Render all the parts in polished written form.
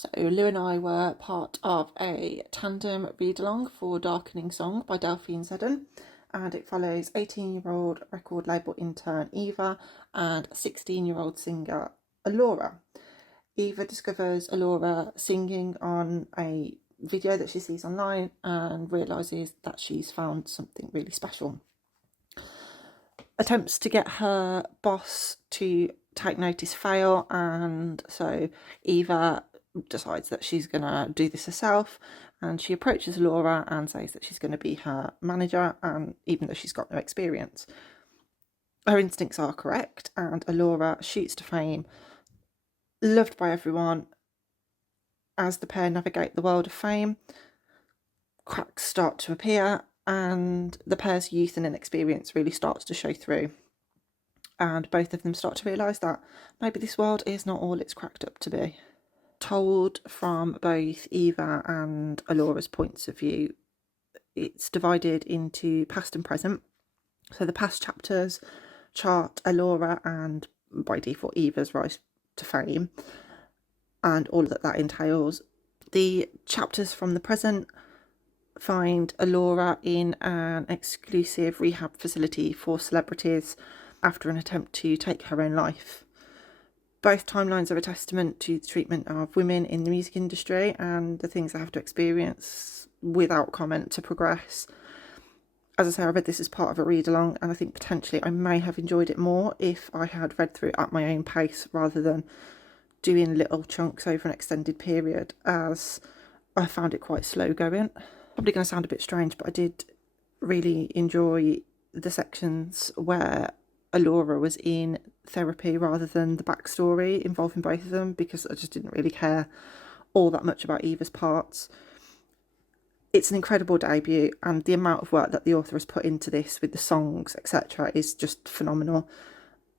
So Lou and I were part of a tandem read-along for Darkening Song by Delphine Seddon, and it follows 18-year-old record label intern Eva and 16-year-old singer Alora. Eva discovers Alora singing on a video that she sees online and realises that she's found something really special. Attempts to get her boss to take notice fail, and so Eva decides that she's going to do this herself, and she approaches Laura and says that she's going to be her manager, and even though she's got no experience. Her instincts are correct, and Alora shoots to fame, loved by everyone. As the pair navigate the world of fame, cracks start to appear, and the pair's youth and inexperience really starts to show through. And both of them start to realise that maybe this world is not all it's cracked up to be. Told from both Eva and Alora's points of view, it's divided into past and present. So the past chapters chart Alora and, by default, Eva's rise to fame and all that entails. The chapters from the present find Alora in an exclusive rehab facility for celebrities after an attempt to take her own life. Both timelines are a testament to the treatment of women in the music industry and the things they have to experience without comment to progress. As I say, I read this as part of a read-along, and I think potentially I may have enjoyed it more if I had read through it at my own pace rather than doing little chunks over an extended period, as I found it quite slow going. Probably going to sound a bit strange, but I did really enjoy the sections where Alora was in therapy rather than the backstory involving both of them, because I just didn't really care all that much about Eva's parts. It's an incredible debut, and the amount of work that the author has put into this with the songs, etc., is just phenomenal.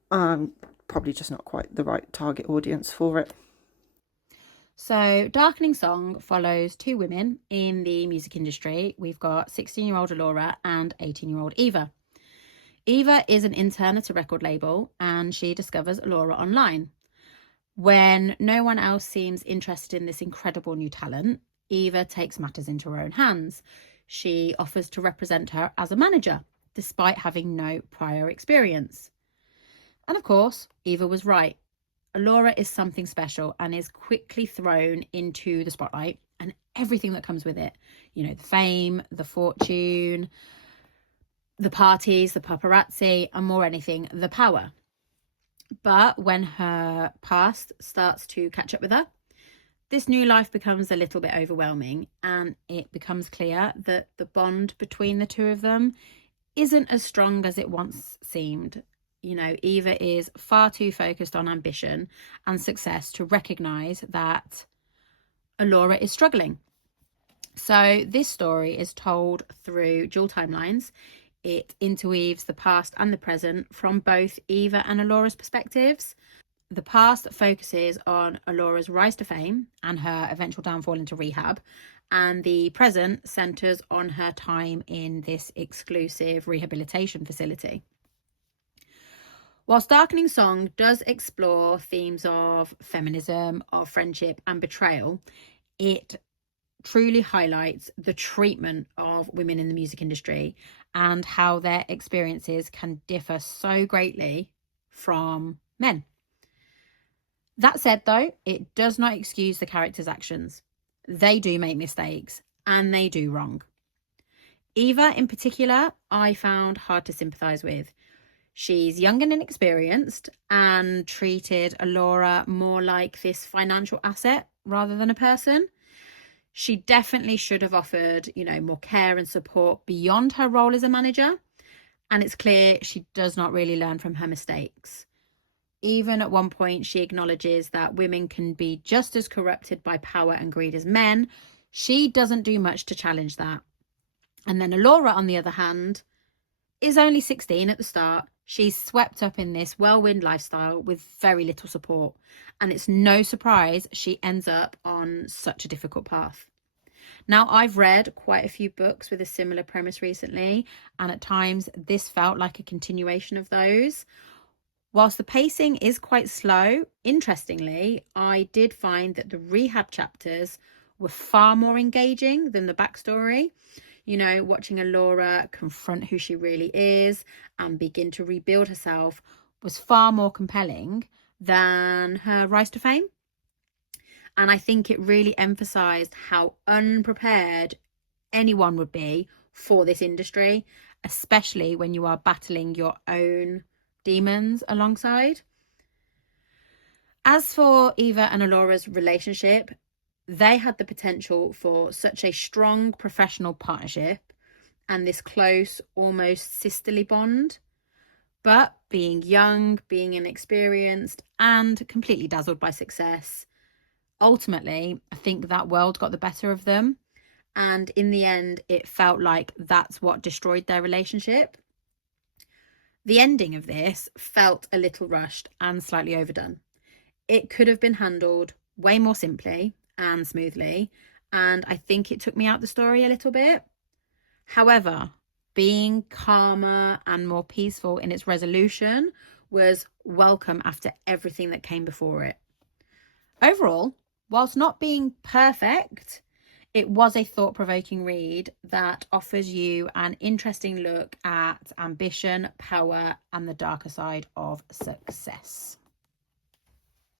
Probably just not quite the right target audience for it. So Darkening Song follows two women in the music industry. We've got 16-year-old Alora and 18-year-old Eva. Eva is an intern at a record label, and she discovers Alora online. When no one else seems interested in this incredible new talent, Eva takes matters into her own hands. She offers to represent her as a manager, despite having no prior experience. And of course, Eva was right. Alora is something special and is quickly thrown into the spotlight and everything that comes with it. You know, the fame, the fortune, the parties, the paparazzi, and more anything, the power. But when her past starts to catch up with her, this new life becomes a little bit overwhelming, and it becomes clear that the bond between the two of them isn't as strong as it once seemed. You know, Eva is far too focused on ambition and success to recognise that Alora is struggling. So this story is told through dual timelines. It interweaves the past and the present from both Eva and Alora's perspectives. The past focuses on Alora's rise to fame and her eventual downfall into rehab, and the present centres on her time in this exclusive rehabilitation facility. Whilst Darkening Song does explore themes of feminism, of friendship and betrayal, it truly highlights the treatment of women in the music industry and how their experiences can differ so greatly from men. That said, though, it does not excuse the characters' actions. They do make mistakes and they do wrong. Eva, in particular, I found hard to sympathise with. She's young and inexperienced and treated Alora more like this financial asset rather than a person. She definitely should have offered, more care and support beyond her role as a manager. And it's clear she does not really learn from her mistakes. Even at one point, she acknowledges that women can be just as corrupted by power and greed as men. She doesn't do much to challenge that. And then Alora, on the other hand, is only 16 at the start. She's swept up in this whirlwind lifestyle with very little support. And it's no surprise she ends up on such a difficult path. Now, I've read quite a few books with a similar premise recently, and at times this felt like a continuation of those. Whilst the pacing is quite slow, interestingly, I did find that the rehab chapters were far more engaging than the backstory. You know, watching Alora confront who she really is and begin to rebuild herself was far more compelling than her rise to fame. And I think it really emphasized how unprepared anyone would be for this industry, especially when you are battling your own demons alongside. As for Eva and Alora's relationship, they had the potential for such a strong professional partnership and this close, almost sisterly bond. But being young, being inexperienced, and completely dazzled by success, ultimately, I think that world got the better of them. And in the end, it felt like that's what destroyed their relationship. The ending of this felt a little rushed and slightly overdone. It could have been handled way more simply and smoothly, and I think it took me out the story a little bit. However, being calmer and more peaceful in its resolution was welcome after everything that came before it. Overall, whilst not being perfect, it was a thought-provoking read that offers you an interesting look at ambition, power, and the darker side of success.